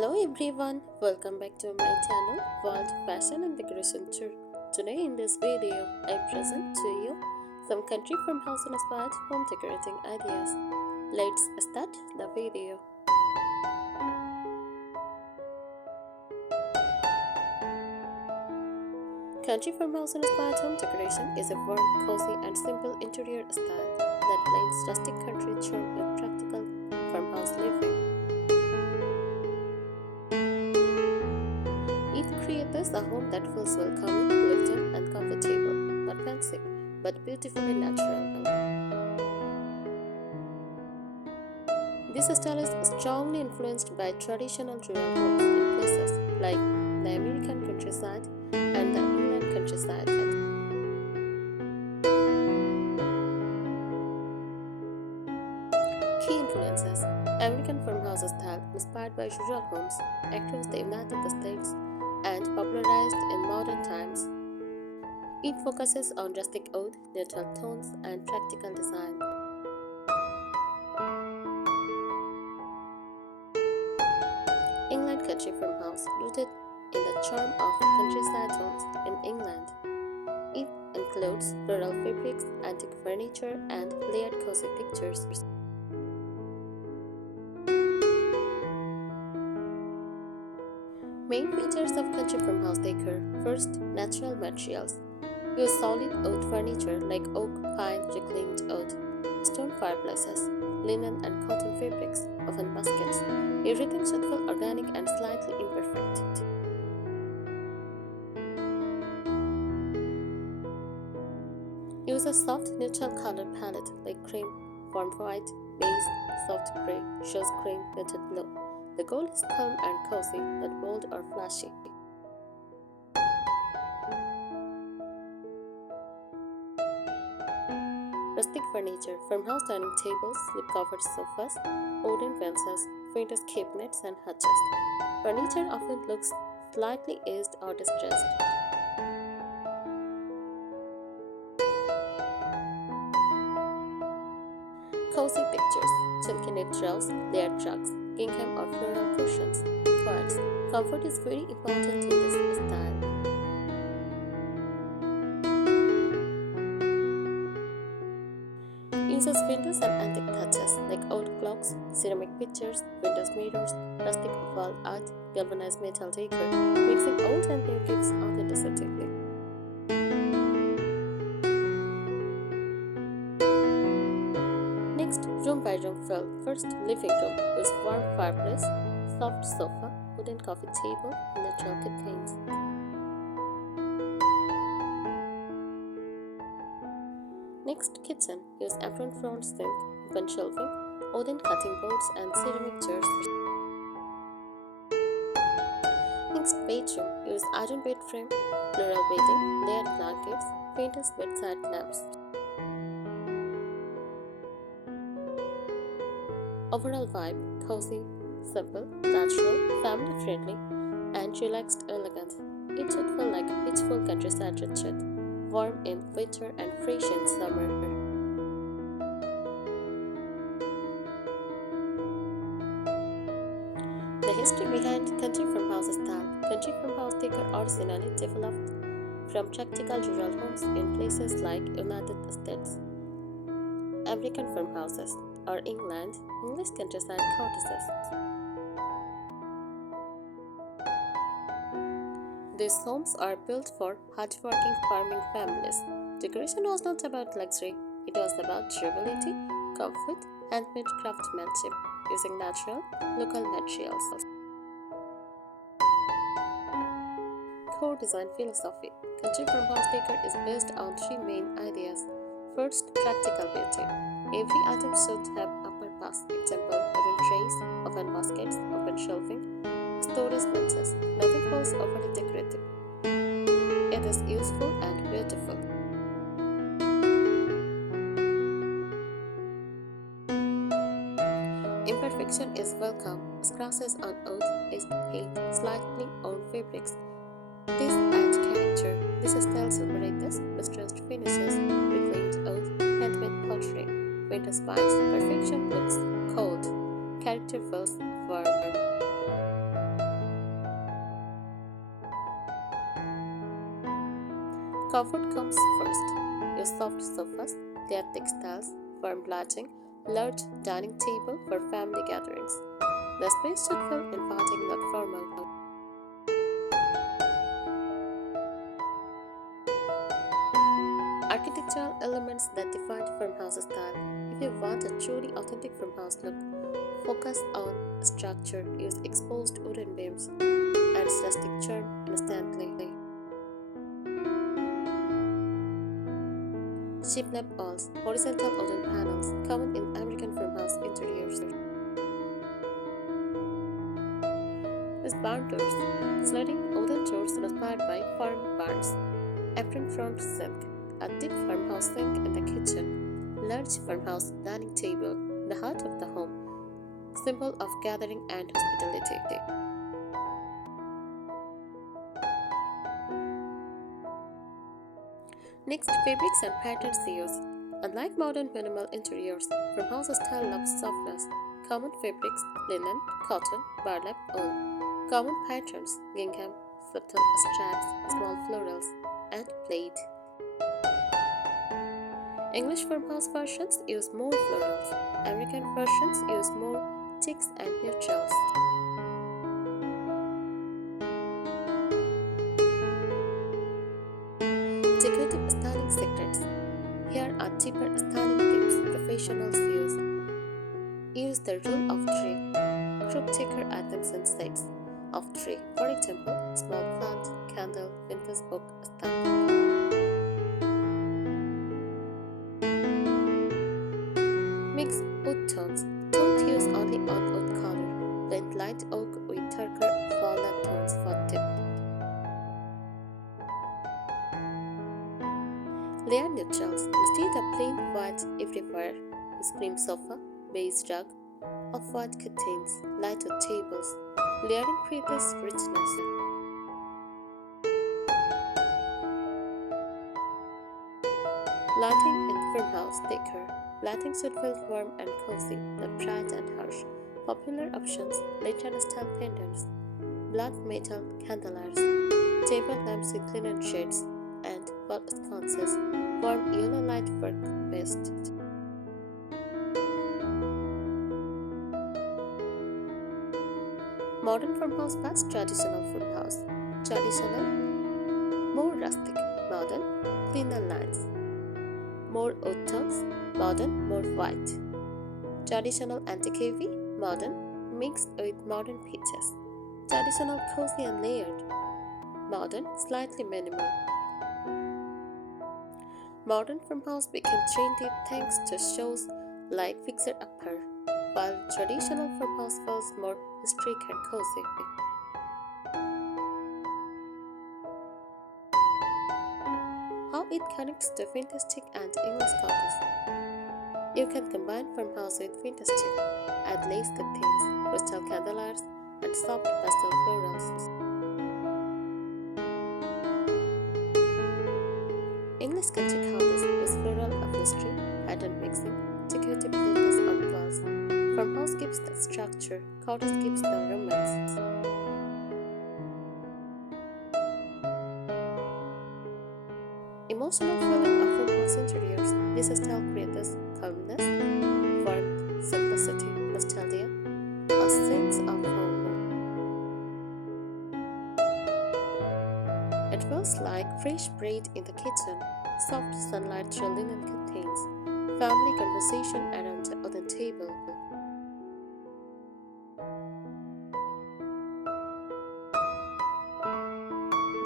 Hello everyone, welcome back to my channel World Fashion and Decoration Tour. Today in this video, I present to you some country farmhouse inspired home decorating ideas. Let's start the video. Country farmhouse inspired home decoration is a warm, cozy and simple interior style that blends rustic country charm with practical farmhouse living. It creates a home that feels welcoming, lifted, and comfortable. Not fancy, but beautifully natural. This style is strongly influenced by traditional rural homes in places like the American countryside and the England countryside. Key influences: American farmhouse style inspired by rural homes across the United States and popularized in modern times. It focuses on rustic wood, neutral tones, and practical design. England country farmhouse, rooted in the charm of countryside homes in England. It includes rural fabrics, antique furniture, and layered cozy textures. Main features of country farmhouse decor: first, natural materials. Use solid wood furniture like oak, pine, reclaimed wood, stone fireplaces, linen and cotton fabrics, often baskets. Everything should feel organic and slightly imperfect. Use a soft neutral color palette like cream, warm white, beige, soft gray, shows cream, muted blue. The goal is calm and cozy, not bold or flashy. Rustic furniture: farmhouse dining tables, slip-covered sofas, wooden benches, painted cabinets, and hutches. Furniture often looks slightly aged or distressed. Cozy pictures: chunky knit drawers, layered rugs, gingham or floral cushions. Quotes: comfort is very important in this style. Uses windows and antique touches like old clocks, ceramic pictures, windows mirrors, rustic wall art, galvanized metal decor, mixing old and new gives authenticity. Next, room by room feel. First, living room with warm fireplace, soft sofa, wooden coffee table, and natural curtains. Next, kitchen. Use apron front sink, open shelving, wooden cutting boards, and ceramic chairs. Next, bedroom. Use iron bed frame, floral bedding, layered blankets, painted bedside lamps. Overall vibe: cozy, simple, natural, family friendly, and relaxed elegance. It should feel like a peaceful countryside retreat, warm in winter and fresh in summer. The history behind country farmhouse style. Country farmhouse decor originally developed from practical rural homes in places like United States, American farmhouses, or England, English countryside cottages. These homes are built for hardworking farming families. Decoration was not about luxury, it was about durability, comfort, and handmade craftsmanship using natural, local materials. Core design philosophy. Country farmhouse decor is based on three main ideas. First, practical beauty. Every item should have a purpose. Example: wooden trays, open baskets, open shelving, storage benches. Nothing feels overly decorative. It is useful and beautiful. Imperfection is welcome. Scratches on wood, edged paint, slightly on fabrics. This adds character. This style celebrates distressed finishes, reclaimed wood, handmade pottery, winter spines. Perfection looks cold. Character feels warm. Comfort comes first. Use soft sofas, clear textiles, firm lighting, large dining table for family gatherings. The space should feel inviting, not formal. Architectural elements that define farmhouse style. If you want a truly authentic farmhouse look, focus on structure. Use exposed wooden beams and rustic charm instantly. Sheep-lap walls, horizontal wooden panels, common in American farmhouse interiors. With barn doors, sliding wooden doors inspired by farm barns. Apron front sink, a deep farmhouse sink in the kitchen. Large farmhouse dining table, the heart of the home, symbol of gathering and hospitality. Next, fabrics and patterns used. Unlike modern minimal interiors, farmhouse style loves softness. Common fabrics: linen, cotton, burlap, wool. Common patterns: gingham, subtle straps, small florals, and plaid. English farmhouse versions use more florals. American versions use more ticks and neutrals. Decorative styling secrets. Here are deeper styling tips professionals use. Use the rule of three. Group decor items and sets of three. For example, small plant, candle, vintage book, stamp. Mix wood tones. Don't use only on wood color. Blend light oak with darker walnut tones for tip. Layer neutrals. Instead of plain white everywhere, use cream sofa, beige rug, off-white curtains, lighter tables. Layering creates richness. Lighting in farmhouse decor. Lighting should feel warm and cozy, not bright and harsh. Popular options: lantern style pendants, black metal candeliers, table lamps with linen shades, and wall sconces. Warm yellow light work best. Modern farmhouse past traditional farmhouse. Traditional, more rustic. Modern, cleaner lines. More wood tones. Modern, more white. Traditional antique-heavy. Modern, mixed with modern features. Traditional, cozy and layered. Modern, slightly minimal. Modern farmhouse became trendy thanks to shows like Fixer Upper, while traditional farmhouse feels more historic and cozy. How it connects to fantastic and English cottage. You can combine farmhouse with fantastic, add lace curtains, crystal candeliers, and soft pastel florals. English country houses use floral upholstery, pattern mixing, decorative details on walls. Farmhouse gives the structure, cottage gives the romance. Emotional feeling of farmhouse interiors. This style creates calmness, warmth, simplicity, nostalgia, a sense of home. It feels like fresh bread in the kitchen, soft sunlight through linen curtains, family conversation around the other table.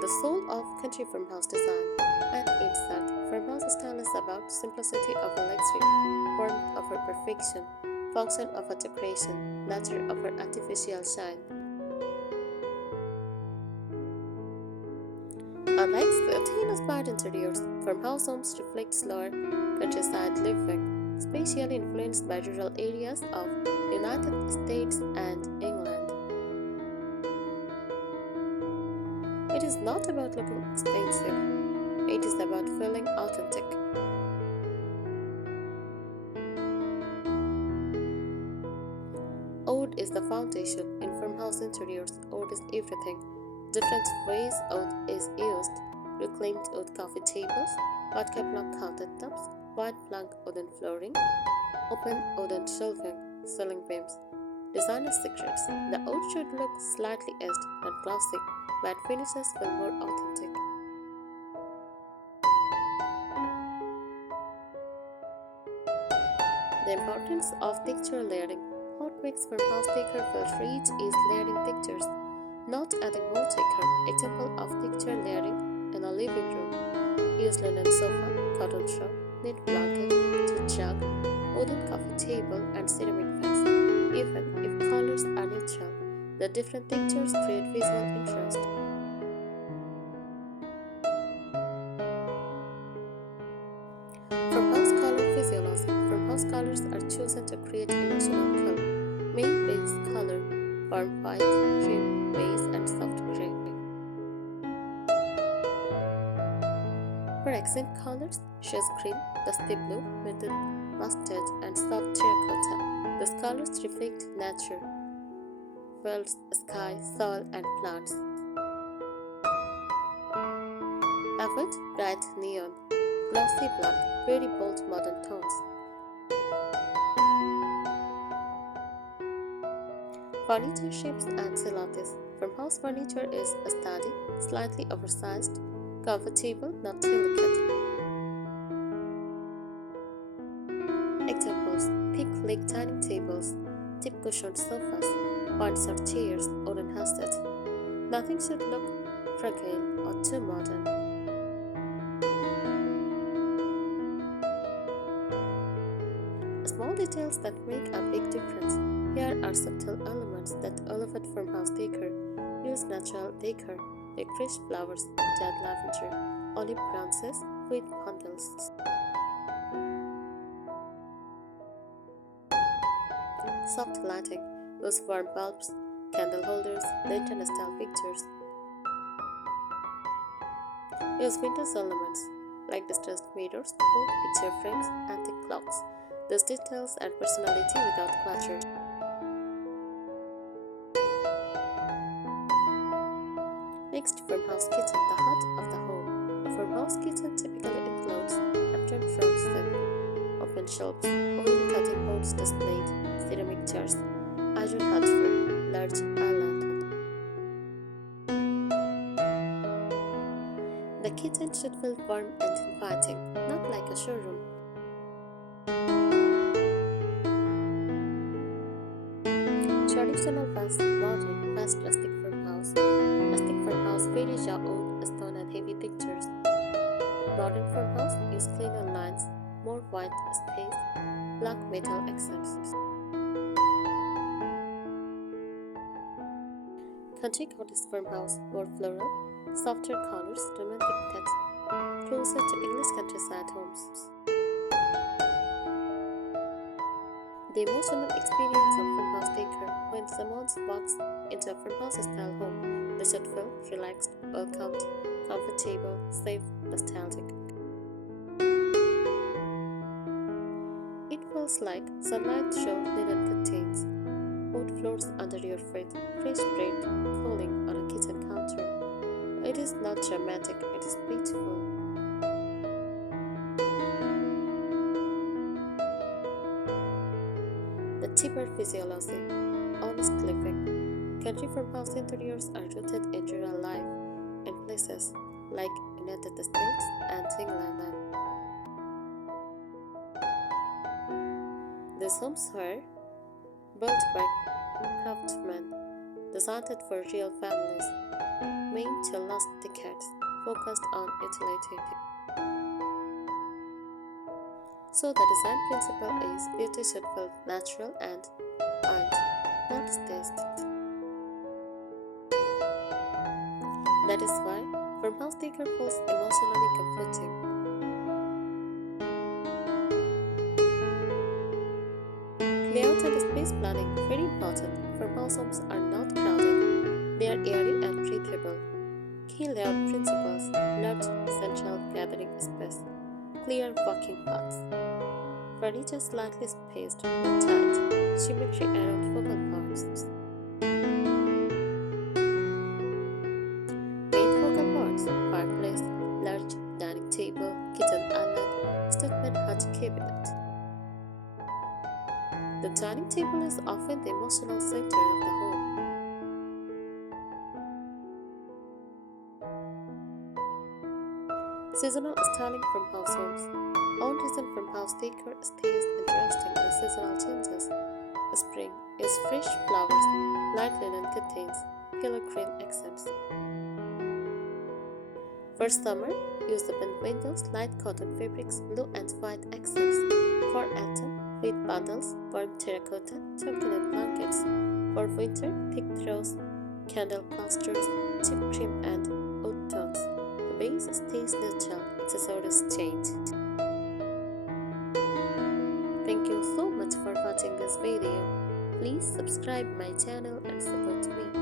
The soul of country farmhouse design. At its heart, farmhouse style is about simplicity of a luxury, warmth of a perfection, function of a decoration, nature of an artificial shine. Unlike city-inspired interiors, farmhouse homes reflect slower countryside living, especially influenced by rural areas of United States and England. It is not about looking expensive, it is about feeling authentic. Wood is the foundation. In farmhouse interiors, wood is everything. Different ways wood is used. reclaimed wood coffee tables, hot Kevlar countertops, white plank wooden flooring, open wooden shelving, ceiling beams. Designer secrets. The wood should look slightly edged, not glossy. Matte finishes feel more authentic. The importance of texture layering. What makes farmhouse decor feel rich is layering textures, not adding more decor. Example of texture layering in a living room. Use linen sofa, cotton straw, knit blanket, jug, wooden coffee table, and ceramic vase. Even if colors are neutral, the different textures create visual interest. Farmhouse color physiology. Farmhouse colors are chosen to create emotional color. Main base color: warm white, cream base, and soft gray. For accent colors, choose cream, dusty blue, muted mustard, and soft terracotta. These colors reflect nature, fields, sky, soil, and plants. Avoid bright neon, glossy black, very bold modern tones. Furniture shapes and silhouettes. Farmhouse furniture is sturdy, slightly oversized, comfortable, not delicate. Examples: thick leg dining tables, deep cushioned sofas, one-seat chairs, wooden headsets. Nothing should look fragile or too modern. Small details that make a big difference. Here are subtle elements that elevate farmhouse decor. Use natural decor, like fresh flowers, dead lavender, olive branches, with bundles. Soft lighting. Use warm bulbs, candle holders, lantern-style fixtures. Use vintage elements like distressed mirrors, old picture frames, antique clocks. These details add personality without clutter. Next, farmhouse kitchen, the heart of the home. A farmhouse kitchen typically includes apron front sink, open shelves, oil cutting boards displayed, ceramic jars, iron hardware, large island. The kitchen should feel warm and inviting, not like a showroom. Traditional vase, modern, fast rustic farmhouse. Rustic farmhouse very raw wood, stone and heavy textures. Modern farmhouse use cleaner lines, more white space, black metal accents. Country cottage farmhouse, more floral, softer colors, romantic touch, closer to English countryside homes. The emotional experience of farmhouse decor. When someone walks into a farmhouse-style home, they should feel relaxed, welcomed, comfortable, safe, nostalgic. It feels like sunlight through linen curtains, wood floors under your feet, fresh bread cooling on a kitchen counter. It is not dramatic, it is beautiful. The deeper physiology. Honest living. Country farmhouse interiors are rooted in rural life in places like United States and England. These homes were built by craftsmen, designed for real families, made to last decades, focused on utility. So the design principle is beauty should feel natural and earned, not staged. That is why farmhouse decor feels emotionally comforting. Layout and space planning very important. Farmhouse homes are not crowded; they are airy and breathable. Key layout principles: large central gathering space, clear walking paths, furniture slightly spaced but tight, symmetry around focal points. Main focal points: fireplace, dining table is often the emotional center of the home. Seasonal styling from house homes. All reason farmhouse decor stays interesting in seasonal changes. Spring is fresh flowers, light linen curtains, pillow green accents. For summer, use the bent windows, light cotton fabrics, blue and white accents. For autumn, wheat bundles, warm terracotta, turquoise blankets. For winter, thick throws, candle clusters, chip cream and oud tones. The base stays neutral, accessories change. Thank you so much for watching this video. Please subscribe my channel and support me.